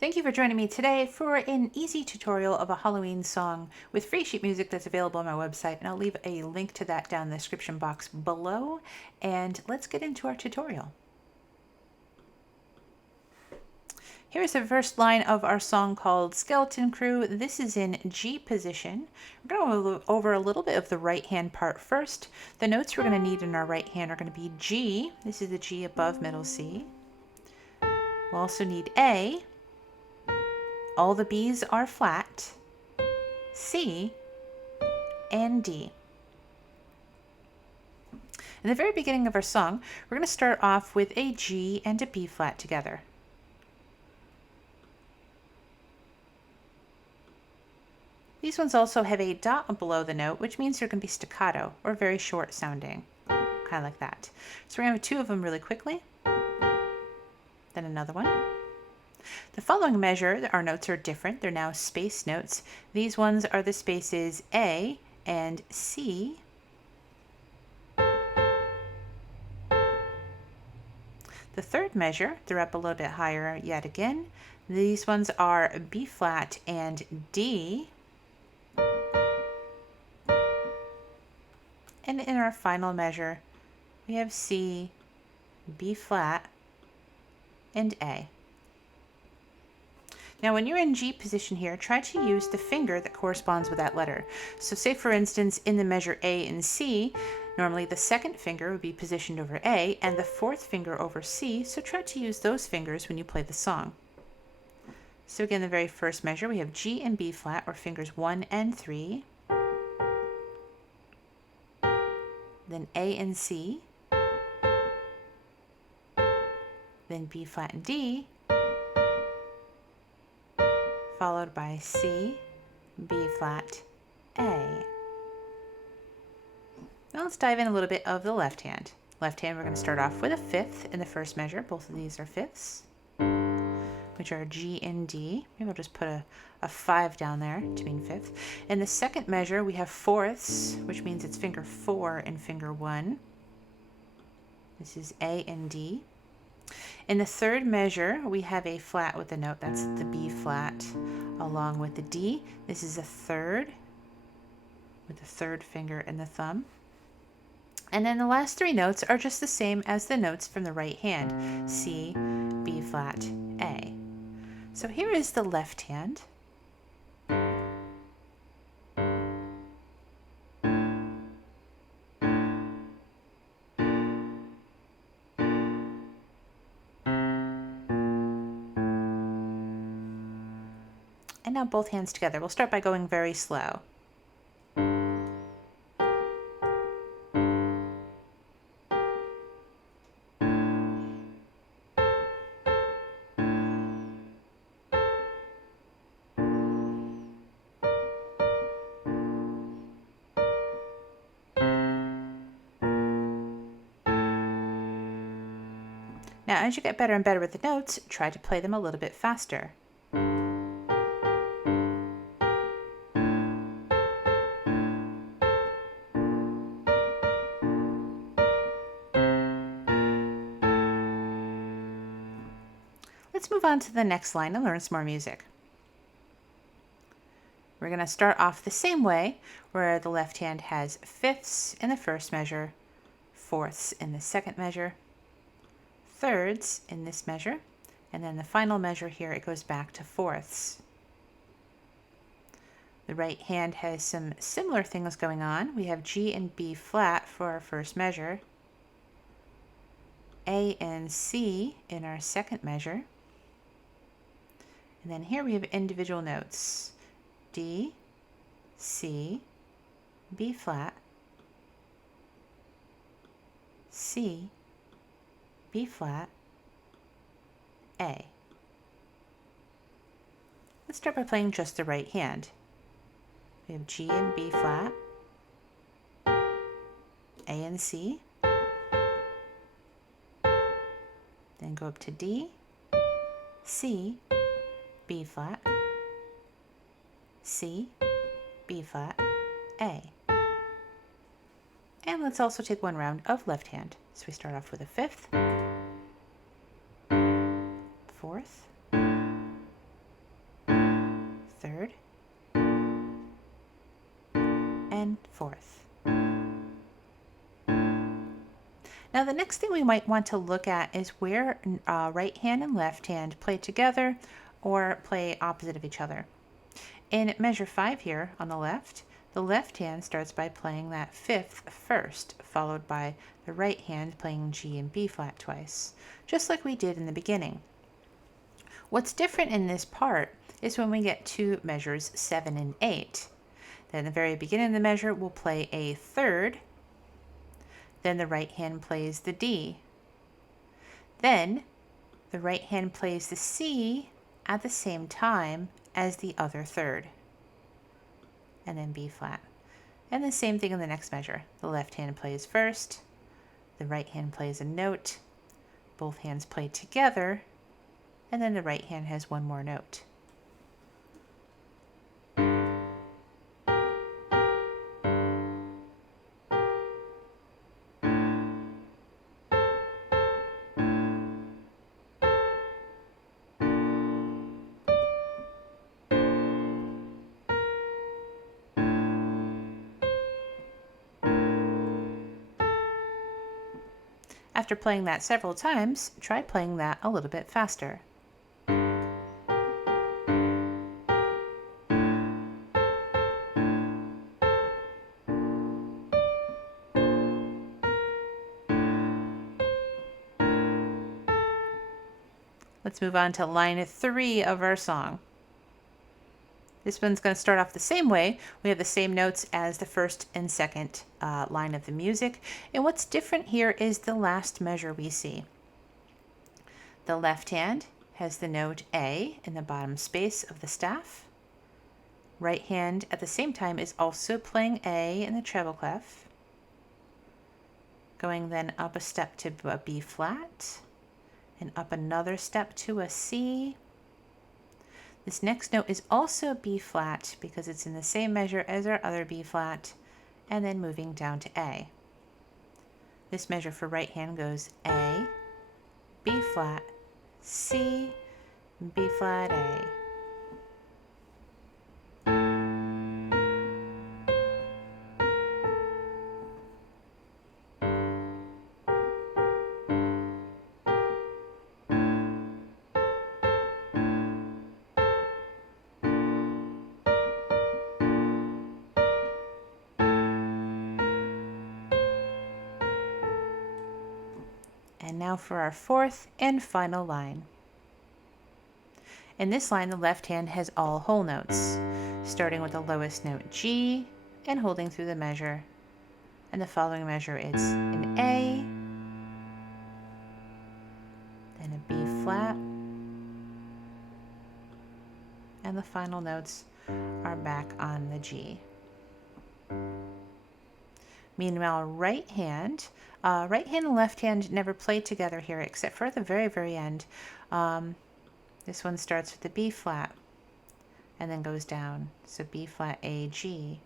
Thank you for joining me today for an easy tutorial of a Halloween song with free sheet music that's available on my website, and I'll leave a link to that down in the description box below. And let's get into our tutorial. Here's the first line of our song called Skeleton Crew. This is in G position. We're going to go over a little bit of the right hand part first. The notes we're going to need in our right hand are going to be G. This is the G above middle C. We'll also need A. All the B's are flat, C, and D. In the very beginning of our song, we're going to start off with a G and a B flat together. These ones also have a dot below the note, which means they're going to be staccato or very short sounding, kind of like that. So we're going to have two of them really quickly, then another one. The following measure, our notes are different. They're now space notes. These ones are the spaces A and C. The third measure, they're up a little bit higher yet again. These ones are B flat and D. And in our final measure, we have C, B flat, and A. Now when you're in G position here, try to use the finger that corresponds with that letter. So say for instance in the measure A and C, normally the second finger would be positioned over A and the fourth finger over C, so try to use those fingers when you play the song. So again, the very first measure, we have G and B flat, or fingers 1 and 3. Then A and C. Then B flat and D. Followed by C, B flat, A. Now let's dive in a little bit of the left hand. Left hand, we're going to start off with a fifth in the first measure. Both of these are fifths, which are G and D. Maybe I'll just put a 5 down there to mean fifth. In the second measure, we have fourths, which means it's finger 4 and finger 1. This is A and D. In the third measure, we have a flat with the note, that's the B flat, along with the D. This is a third, with the third finger and the thumb. And then the last three notes are just the same as the notes from the right hand, C, B flat, A. So here is the left hand. And now both hands together. We'll start by going very slow. Now, as you get better and better with the notes, try to play them a little bit faster. Let's move on to the next line and learn some more music. We're going to start off the same way, where the left hand has fifths in the first measure, fourths in the second measure, thirds in this measure, and then the final measure here, it goes back to fourths. The right hand has some similar things going on. We have G and B flat for our first measure, A and C in our second measure, and then here we have individual notes, D, C, B flat, C, B flat, A. Let's start by playing just the right hand. We have G and B flat, A and C, then go up to D, C, B flat, C, B flat, A. And let's also take one round of left hand. So we start off with a fifth, fourth, third, and fourth. Now the next thing we might want to look at is where right hand and left hand play together or play opposite of each other. In measure 5 here on the left hand starts by playing that fifth first, followed by the right hand playing G and B flat twice, just like we did in the beginning. What's different in this part is when we get to measures 7 and 8. Then at the very beginning of the measure, we'll play a third. Then the right hand plays the D. Then the right hand plays the C at the same time as the other third. And then B flat. And the same thing in the next measure. The left hand plays first. The right hand plays a note. Both hands play together. And then the right hand has one more note. After playing that several times, try playing that a little bit faster. Let's move on to line 3 of our song. This one's going to start off the same way. We have the same notes as the first and second line of the music. And what's different here is the last measure we see. The left hand has the note A in the bottom space of the staff. Right hand at the same time is also playing A in the treble clef. Going then up a step to a B flat, and up another step to a C. This next note is also B flat because it's in the same measure as our other B flat, and then moving down to A. This measure for right hand goes A, B flat, C, B flat, A. And now for our fourth and final line. In this line, the left hand has all whole notes, starting with the lowest note G and holding through the measure. And the following measure is an A, then a B flat, and the final notes are back on the G. Meanwhile, right hand and left hand never played together here except for at the very, very end. This one starts with the B flat and then goes down. So B flat, A, G.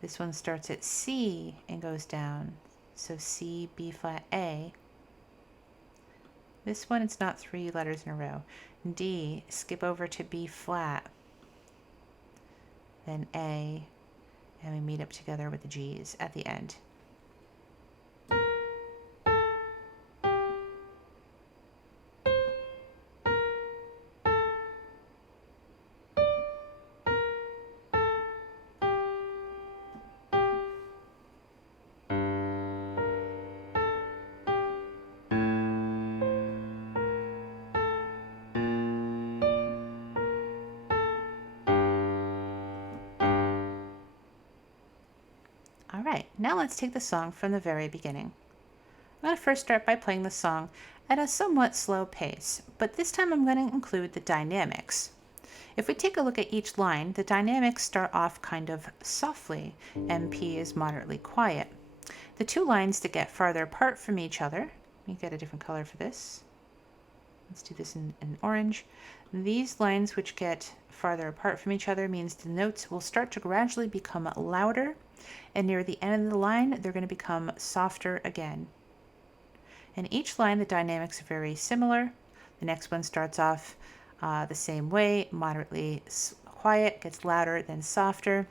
This one starts at C and goes down. So C, B flat, A. This one, it's not 3 letters in a row. D, skip over to B flat, then A, and we meet up together with the G's at the end. All right, now let's take the song from the very beginning. I'm going to first start by playing the song at a somewhat slow pace, but this time I'm going to include the dynamics. If we take a look at each line, the dynamics start off kind of softly, and P is moderately quiet. The two lines that get farther apart from each other, let me get a different color for this. Let's do this in orange. These lines which get farther apart from each other means the notes will start to gradually become louder, and near the end of the line they're going to become softer again. In each line the dynamics are very similar. The next one starts off The same way, moderately quiet gets louder, then softer.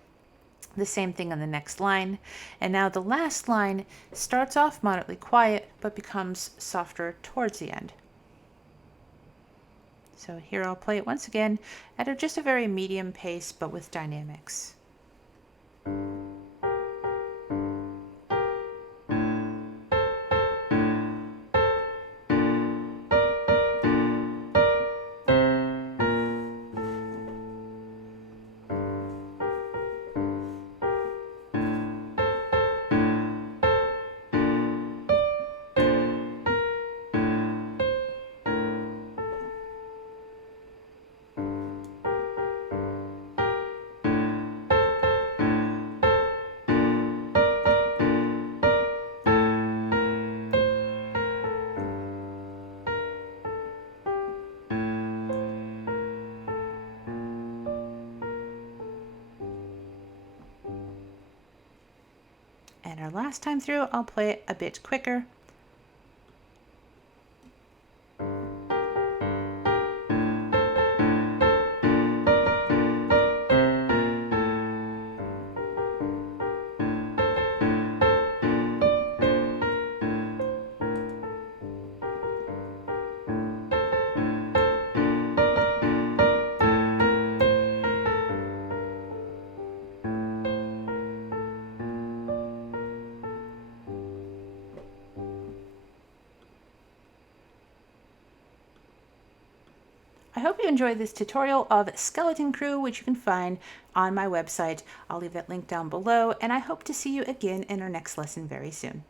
The same thing on the next line. And now the last line starts off moderately quiet, but becomes softer towards the end. So here I'll play it once again at just a very medium pace, but with dynamics. And our last time through, I'll play it a bit quicker. I hope you enjoyed this tutorial of Skeleton Crew, which you can find on my website. I'll leave that link down below, and I hope to see you again in our next lesson very soon.